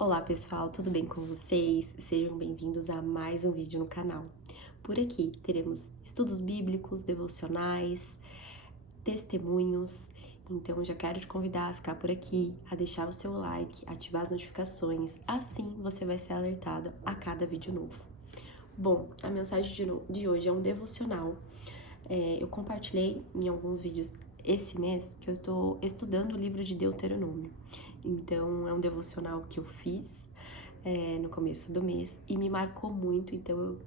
Olá pessoal, tudo bem com vocês? Sejam bem-vindos a mais um vídeo no canal. Por aqui teremos estudos bíblicos, devocionais, testemunhos, então já quero te convidar a ficar por aqui, a deixar o seu like, ativar as notificações, assim você vai ser alertado a cada vídeo novo. Bom, a mensagem de hoje é um devocional. Eu compartilhei em alguns vídeos esse mês que eu tô estudando o livro de Deuteronômio. Então, é um devocional que eu fiz no começo do mês e me marcou muito, então eu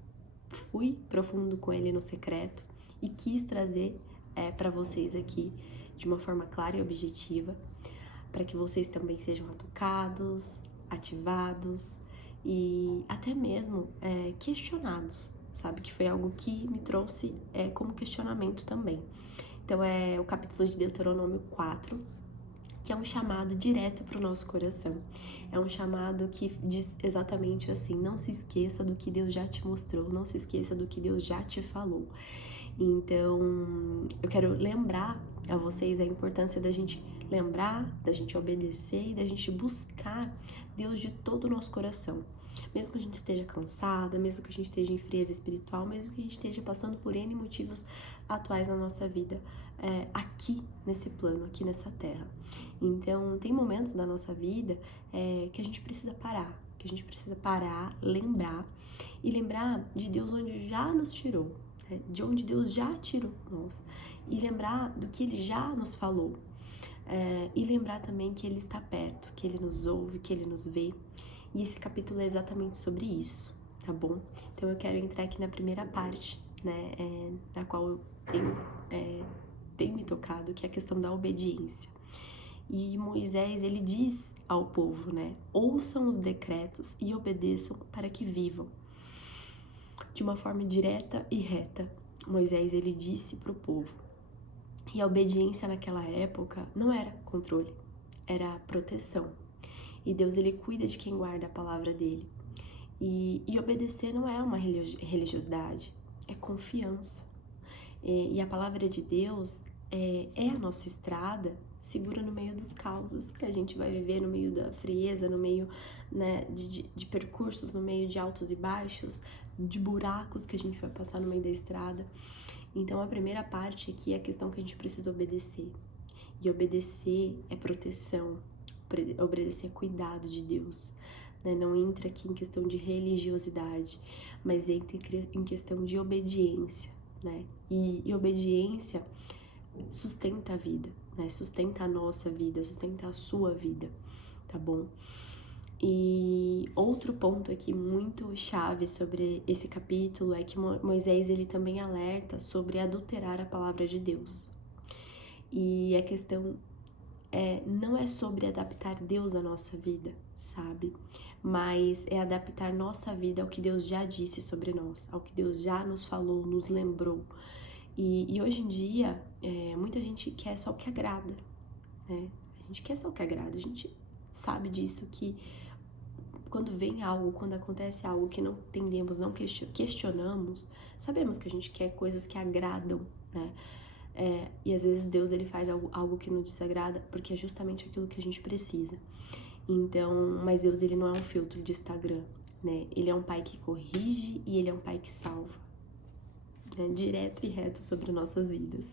fui profundo com ele no secreto e quis trazer para vocês aqui de uma forma clara e objetiva, para que vocês também sejam tocados, ativados e até mesmo questionados, sabe? Que foi algo que me trouxe como questionamento também. Então é o capítulo de Deuteronômio 4, que é um chamado direto para o nosso coração. É um chamado que diz exatamente assim: não se esqueça do que Deus já te mostrou, não se esqueça do que Deus já te falou. Então, eu quero lembrar a vocês a importância da gente lembrar, da gente obedecer e da gente buscar Deus de todo o nosso coração. Mesmo que a gente esteja cansada, mesmo que a gente esteja em frieza espiritual, mesmo que a gente esteja passando por N motivos atuais na nossa vida, aqui nesse plano, aqui nessa terra. Então, tem momentos da nossa vida que a gente precisa parar, lembrar e lembrar de Deus onde já nos tirou, de onde Deus já tirou nós, e lembrar do que Ele já nos falou, e lembrar também que Ele está perto, que Ele nos ouve, que Ele nos vê, e esse capítulo é exatamente sobre isso, tá bom? Então eu quero entrar aqui na primeira parte, né, na qual eu tenho me tocado, que é a questão da obediência. E Moisés, ele diz ao povo, né, ouçam os decretos e obedeçam para que vivam. De uma forma direta e reta, Moisés, ele disse para o povo. E a obediência naquela época não era controle, era proteção. E Deus, ele cuida de quem guarda a palavra dele. E obedecer não é uma religiosidade, é confiança. E a palavra de Deus é a nossa estrada segura no meio dos causos que a gente vai viver, no meio da frieza, no meio, né, de percursos, no meio de altos e baixos, de buracos que a gente vai passar no meio da estrada. Então a primeira parte aqui é a questão que a gente precisa obedecer. E obedecer é proteção, obedecer é cuidado de Deus. Né? Não entra aqui em questão de religiosidade, mas entra em questão de obediência. Né? E obediência sustenta a vida, né? Sustenta a nossa vida, sustenta a sua vida, tá bom? E outro ponto aqui muito chave sobre esse capítulo é que Moisés, ele também alerta sobre adulterar a palavra de Deus. E a questão não é sobre adaptar Deus à nossa vida, sabe? Mas é adaptar nossa vida ao que Deus já disse sobre nós, ao que Deus já nos falou, nos lembrou. E hoje em dia, muita gente quer só o que agrada, né? A gente quer só o que agrada, a gente sabe disso, que quando vem algo, quando acontece algo que não entendemos, não questionamos, sabemos que a gente quer coisas que agradam, né? E às vezes Deus, ele faz algo que nos desagrada porque é justamente aquilo que a gente precisa. Então, mas Deus, ele não é um filtro de Instagram, né? Ele é um pai que corrige e ele é um pai que salva, né? Direto e reto sobre nossas vidas.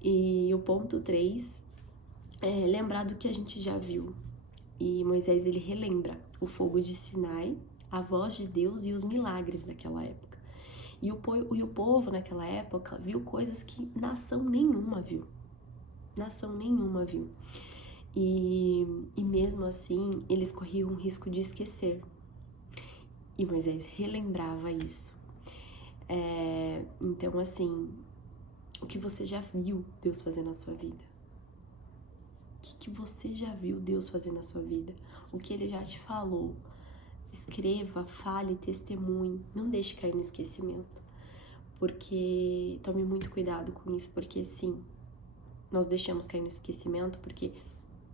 E o ponto 3 é lembrar do que a gente já viu. E Moisés, ele relembra o fogo de Sinai, a voz de Deus e os milagres daquela época. E o povo naquela época viu coisas que nação nenhuma viu. Nação nenhuma viu. E mesmo assim, eles corriam o risco de esquecer. E Moisés relembrava isso. Então, assim, o que você já viu Deus fazer na sua vida? O que você já viu Deus fazer na sua vida? O que Ele já te falou? Escreva, fale, testemunhe. Não deixe cair no esquecimento. Porque tome muito cuidado com isso, porque sim, nós deixamos cair no esquecimento, porque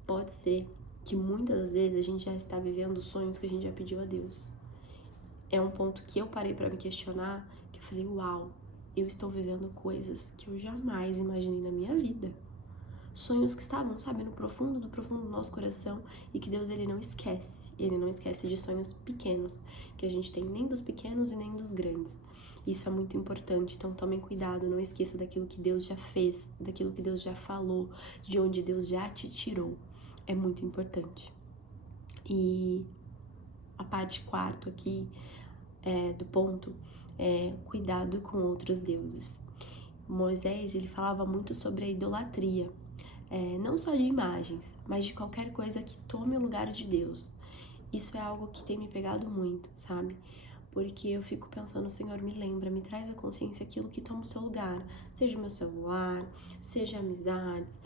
pode ser que muitas vezes a gente já está vivendo sonhos que a gente já pediu a Deus. É um ponto que eu parei para me questionar, que eu falei, uau, eu estou vivendo coisas que eu jamais imaginei na minha vida. Sonhos que estavam, sabe, no profundo do nosso coração e que Deus, ele não esquece. Ele não esquece de sonhos pequenos, que a gente tem nem dos pequenos e nem dos grandes. Isso é muito importante, então tomem cuidado, não esqueça daquilo que Deus já fez, daquilo que Deus já falou, de onde Deus já te tirou. É muito importante. E a parte 4 aqui do ponto é cuidado com outros deuses. Moisés, ele falava muito sobre a idolatria, não só de imagens, mas de qualquer coisa que tome o lugar de Deus. Isso é algo que tem me pegado muito, sabe? Porque eu fico pensando, Senhor, me lembra, me traz a consciência aquilo que toma o seu lugar, seja o meu celular, seja amizades,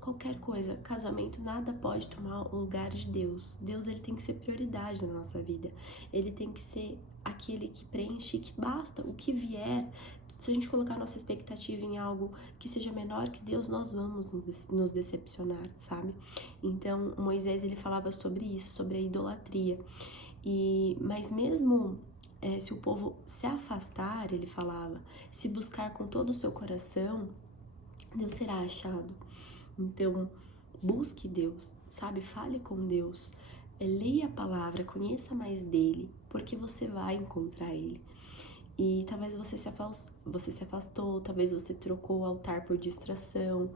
qualquer coisa, casamento, nada pode tomar o lugar de Deus. Deus, ele tem que ser prioridade na nossa vida, ele tem que ser aquele que preenche, que basta, o que vier. Se a gente colocar nossa expectativa em algo que seja menor que Deus, nós vamos nos decepcionar, sabe? Então, Moisés, ele falava sobre isso, sobre a idolatria. Mas mesmo se o povo se afastar, ele falava, se buscar com todo o seu coração, Deus será achado. Então, busque Deus, sabe? Fale com Deus, leia a palavra, conheça mais dele, porque você vai encontrar ele. E talvez você se afastou, talvez você trocou o altar por distração,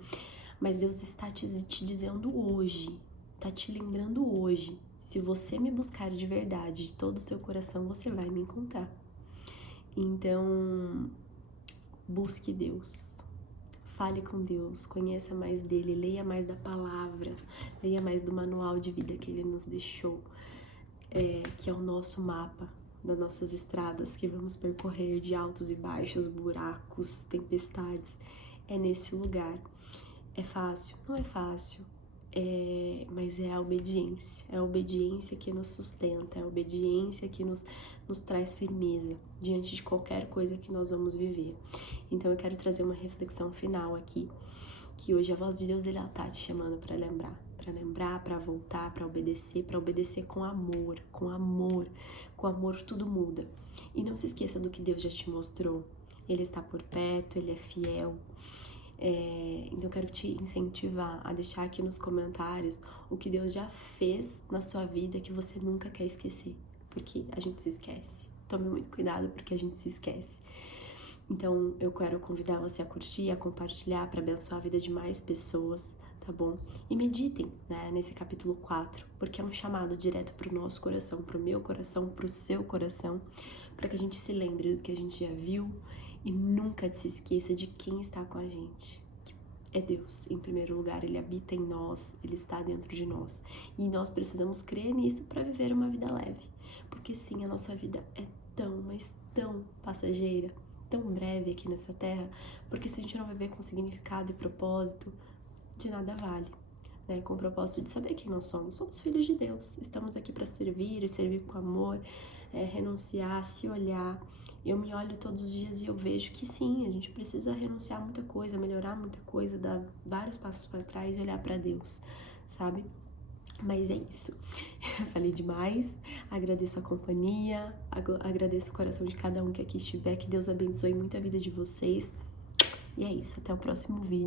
mas Deus está te dizendo hoje, está te lembrando hoje, se você me buscar de verdade, de todo o seu coração, você vai me encontrar. Então, busque Deus, fale com Deus, conheça mais dele, leia mais da palavra, leia mais do manual de vida que ele nos deixou, que é o nosso mapa das nossas estradas que vamos percorrer de altos e baixos, buracos, tempestades. É nesse lugar. É fácil? Não é fácil. Mas é a obediência que nos sustenta, é a obediência que nos traz firmeza diante de qualquer coisa que nós vamos viver. Então eu quero trazer uma reflexão final aqui, que hoje a voz de Deus, ela tá te chamando para lembrar, para voltar, para obedecer com amor, tudo muda. E não se esqueça do que Deus já te mostrou, ele está por perto, ele é fiel. Então eu quero te incentivar a deixar aqui nos comentários o que Deus já fez na sua vida que você nunca quer esquecer, porque a gente se esquece. Tome muito cuidado porque a gente se esquece. Então eu quero convidar você a curtir, a compartilhar para abençoar a vida de mais pessoas, tá bom? E meditem, né, nesse capítulo 4, porque é um chamado direto pro nosso coração, pro meu coração, pro seu coração, para que a gente se lembre do que a gente já viu e nunca se esqueça de quem está com a gente. É Deus, em primeiro lugar, ele habita em nós, ele está dentro de nós. E nós precisamos crer nisso para viver uma vida leve. Porque sim, a nossa vida é tão, mas tão passageira, tão breve aqui nessa terra, porque se a gente não viver com significado e propósito, de nada vale. Né? Com o propósito de saber quem nós somos. Somos filhos de Deus, estamos aqui para servir e servir com amor, renunciar, se olhar. Eu me olho todos os dias e eu vejo que sim, a gente precisa renunciar a muita coisa, melhorar muita coisa, dar vários passos para trás e olhar para Deus, sabe? Mas é isso. Eu falei demais, agradeço a companhia, agradeço o coração de cada um que aqui estiver, que Deus abençoe muito a vida de vocês. E é isso, até o próximo vídeo.